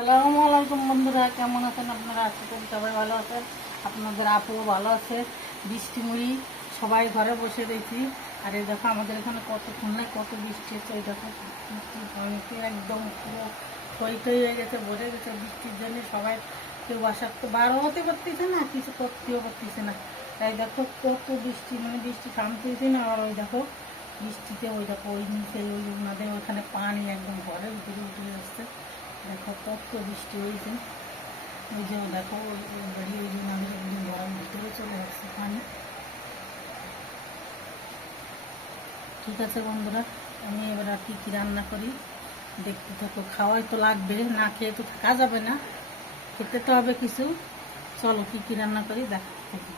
আসসালামু আলাইকুম বন্ধুরা, কেমন আছেন আপনারা? আশা করি সবাই ভালো আছেন। আপনাদের আপুও ভালো আছে। বৃষ্টি মুড়ি সবাই ঘরে বসে রয়েছি। আর এই দেখো আমাদের এখানে কতক্ষণ নাই কত বৃষ্টি হচ্ছে। এই দেখো অনেকে একদম পুরো টই টই হয়ে গেছে, ভরে গেছে বৃষ্টির জন্য। সবাই কেউ বাসার তো বারো হতে পারতেছে না, কিছু করতেও পারতেছে না। তাই দেখো কত বৃষ্টি, মানে বৃষ্টি থামতেছে না। আর ওই দেখো বৃষ্টিতে ওই দেখো ওই নিচে ওই ওনাদের ওখানে পানি একদম ঘরের ভিতরে উঠে যাচ্ছে। দেখো কত বৃষ্টি হয়েছে। ওই যে দেখো ওই বাড়ি ওই যে ওনাদের একদম ঘরের ভিতরে চলে আসছে পানি। ঠিক আছে বন্ধুরা, আমি এবার আর কি রান্না করি দেখতে থাকো। খাওয়াই তো লাগবে, না খেয়ে তো থাকা যাবে না, খেতে তো হবে কিছু। চলো কি রান্না করি দেখতে থাকি।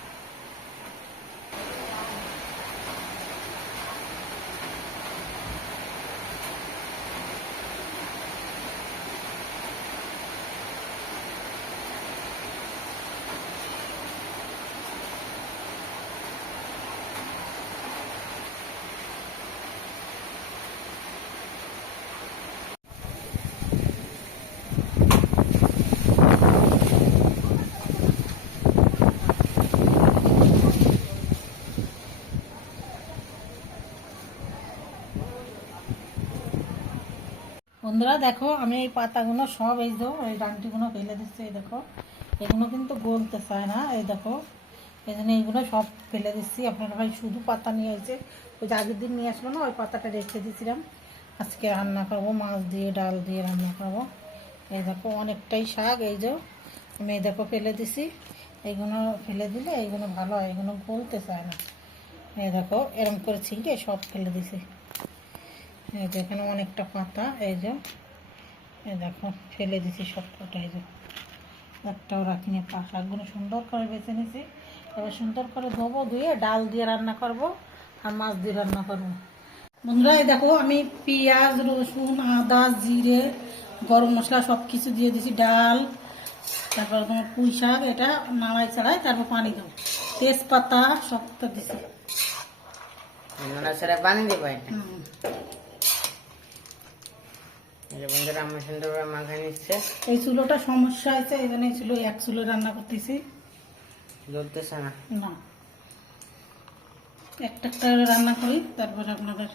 বন্ধুরা দেখো, আমি এই পাতাগুলো সব এই যে এই ডান্টিগুলো ফেলে দিচ্ছি। এই দেখো এগুলো কিন্তু গলতে চায় না। এই দেখো এই জন্য এইগুলো সব ফেলে দিচ্ছি। আপনারা ভাই শুধু পাতা নিয়ে এসে ওই যে আগের দিন নিয়ে আসলো না, ওই পাতাটা রেখে দিয়েছিলাম। আজকে রান্না করবো মাছ দিয়ে ডাল দিয়ে রান্না করবো। এই দেখো অনেকটাই শাক। এই যে আমি এই দেখো ফেলে দিছি। এইগুলো ফেলে দিলে এইগুলো ভালো হয়, এগুলো গলতে চায় না। এই দেখো এরকম করে ছিঁড়ে সব ফেলে দিছি। এই যে এখানে অনেকটা পাতা, এই যে এই দেখো ফেলে দিছি সব কটা। এই যে একটাও রাখিনি, শাকগুলো সুন্দর করে বেছে নিছি। এবার সুন্দর করে ধোবো, ধুয়ে ডাল দিয়ে রান্না করব আর মাছ দিয়ে রান্না করবো। বন্ধুরা এই দেখো আমি পেঁয়াজ রসুন আদা জিরে গরম মশলা সব কিছু দিয়ে দিছি। ডাল, তারপর তোমার পুঁই শাক, এটা নাড়াই ছাড়াই তারপর পানি দেবো, তেজপাতা সব তো দিছি। পানি দেবো এই চুলোটা সমস্যা আছে, এই জন্য এই চুলো এক চুলো রান্না করতেছি। জ্বলতেছে না, না একটা রান্না করি তারপরে আপনাদের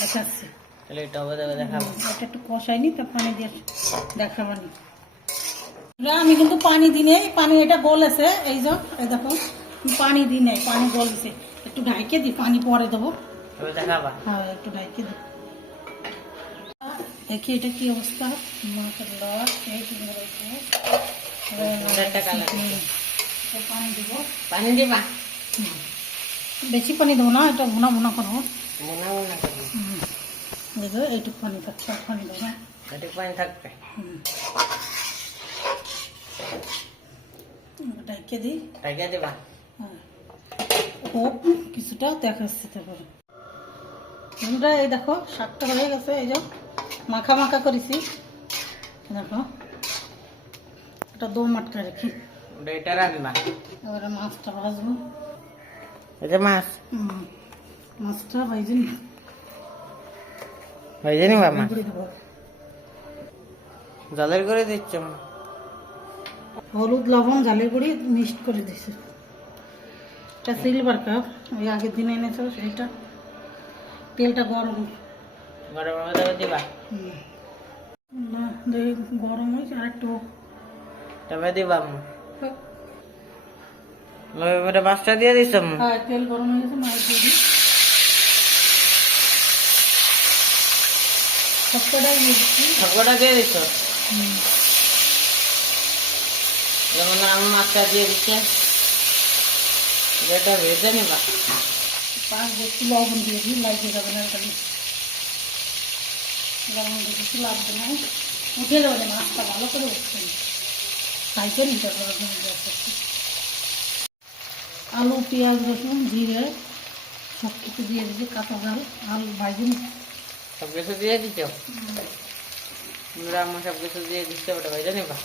দেখাচ্ছি। তাহলে এটা হবে দেখাবো। এটা একটু কষাইনি, তার পানি দিয়ে দেখাবানি। আমি কিন্তু পানি দিই নেই, পানি এটা গলেছে। এই যে এই দেখো পানি দিই নেই, পানি গলেছে। একটু ঢাইকে দিই, পানি পরে দেবো। দেখাবা? হ্যাঁ একটু ঢাইকে দিই। দেখি এটা কি অবস্থা। পানি দিব, পানি দিবা? বেশি পানি দেবো না, এটা ভুনা ভুনা করবো। দেখো এইটুকু পানি থাকছে, পানি দেবো। এইটুকু পানি থাকবে। ঢাইকে দিই। ঢাইকে দিবা? ও কিছুটা দেখাচ্ছি তারপরে। আমরা এই দেখো শাকটা হয়ে গেছে। এই যে মাখা মাখা করেছি, দেখো এটা দো মাটকা রেখি। এটা রাখবা, এবারে মাছটা ভাজবো। এটা মাছ মাছটা ভাইজে নি, ভেজে নিবা? মাছ দেবো, জলের করে দিচ্ছ? হলুদ লবণ ঝালের গুঁড়ি মিক্সড করে দিছি। এটা সিলভার কাপ, ওই আগের দিন এনেছো সেইটা। তেলটা গরম গরম দিবা না, গরম হয়েছে আর একটু। তবে দিবা মাছটা দিয়ে দিচ্ছ? হ্যাঁ তেল গরম হয়ে গেছে, মাছ দিয়ে দিই। সবকটাই দিয়ে দিচ্ছি। সবকটা দিয়ে দিচ্ছ? যেমন আমি মাছটা দিয়ে দিচ্ছে, এটা ভেজে নিবা। পাঁচ একটু লবণ দিয়ে দিই, লাগিয়ে যাবে না। খালি লবণ দিয়ে দিচ্ছি, লাগবে না, উঠে যাবে না। মাছটা ভালো করে উঠছে না, খাইতে নিতে পারবে। আলু পেঁয়াজ রসুন জিরে সব কিছু দিয়ে দিচ্ছি, কাঁচা ঝাল আলু ভাজি সব কিছু দিয়ে দিচ্ছ? আমার সব কিছু দিয়ে দিচ্ছে, ওটা ভেজে নিবা?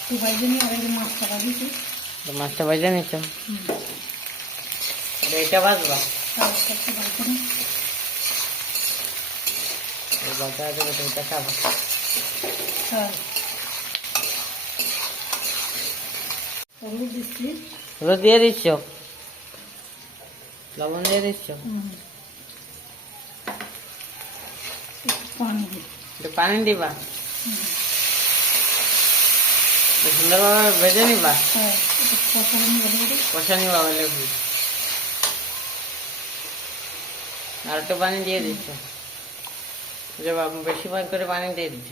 একটু ভাজি নিয়ে আর এই যে মাছটা ভাজিছি। মাছটা ভেজে নিচ্ছ? এটা ভাজবা? একটু ভাজি নিই। এটা খাবো। আর হলুদ দিচ্ছি। হলুদ দিয়ে দিচ্ছ, লবণ দিয়ে দিচ্ছ, একটু পানি দিই। একটু পানি দিবা, সুন্দরভাবে ভেজে নিবা, হ্যাঁ, একটু কষা নিয়ে ভালো করে। কষা নিবা বলে আর একটু পানি দিয়ে দিচ্ছ, যে বেশি করে পানি দিয়ে দিচ্ছ,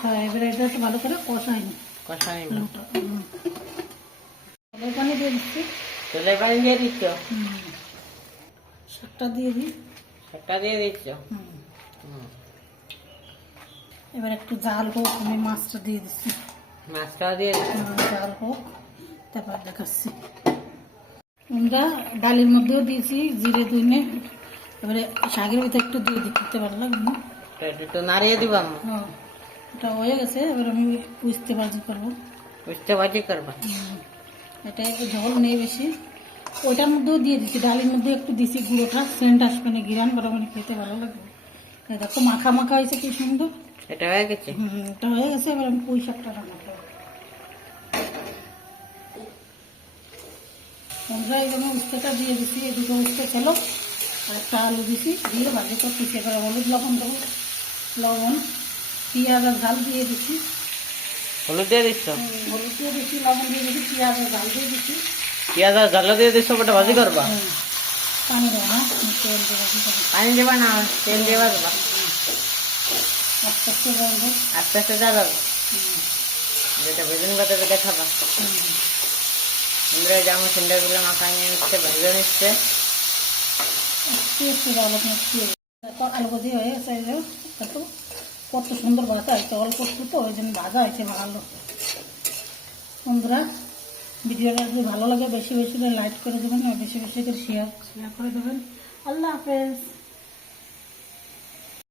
হ্যাঁ, এবারে এটা একটু ভালো করে কষাই নি। কষা নিবা, জলের পানি দিয়ে দিচ্ছি। তেলের পানি দিয়ে দিচ্ছ, শাকটা দিয়ে দিই। একটা দিয়ে দিচ্ছ, এবার একটু জাল হোক, আমি মাছটা দিয়ে দিচ্ছি। মাছটাও দিয়ে দিচ্ছ, জাল হোক, তারপর দেখাচ্ছি। আমরা ডালের মধ্যেও দিয়েছি জিরে দুইনে, এবারে শাকের ভিতরে একটু দিয়ে দিতে ভালো লাগবে না। একটু নাড়িয়ে দিবা, হ্যাঁ, এটা হয়ে গেছে। এবার আমি বুঝতে বাজি করবো। বুঝতে ভাজি করবা, এটা একটু ঝোল নেই বেশি। ওইটার মধ্যেও দিয়ে দিচ্ছি, ডালের মধ্যে একটু দিছি গুঁড়োটা, সেন্ট আসবে না, গিরান বরাবর খেতে ভালো লাগবে। এই দেখো মাখা মাখা হয়েছে কি সুন্দর। এটা হয়ে গেছে। এটা হয়ে গেছে। এবার আমি পুঁই শাকটা রান্না করবো। আমরা এই জন্য উস্তেটা দিয়ে দিচ্ছি, এই দুটো উস্তে খেলো, আর একটা আলু দিছি, দিয়ে ভাজি করতেছি। এবার হলুদ লবণ দেবো, লবণ, পেঁয়াজ আর ঝাল দিয়ে দিচ্ছি। হলুদ দিয়ে দিচ্ছ, হলুদ দিয়ে দিচ্ছি, লবণ দিয়ে দিচ্ছি, পেঁয়াজ আর ঝাল দিয়ে দিচ্ছি। পেঁয়াজ আর জ্বালা দিয়ে দিচ্ছ, ওটা ভাজি করবা, পানি দেবো না, তেল দিয়ে ভাজি করবো। পানি দেবা না, তেল দেবা দেবা, আস্তে আস্তে বলবো। আস্তে আস্তে যাবে, যেটা ভেজে নিবা তাকে দেখাবা। আমরা যেমন সিন্ডারগুলো মাখা নিয়ে নিচ্ছে, ভেজে নিচ্ছে, একটু একটু ভালো মিষ্টি দেখো আলু ভাজি হয়ে গেছে। এই যে দেখো কত সুন্দর ভাজা হয়েছে, অল্প একটু তো ওই জন্য ভাজা হয়েছে ভালো। বন্ধুরা, ভিডিওটা যদি ভালো লাগে বেশি বেশি করে লাইক করে দেবেন, আর বেশি বেশি করে শেয়ার করে দেবেন। আল্লাহ হাফেজ।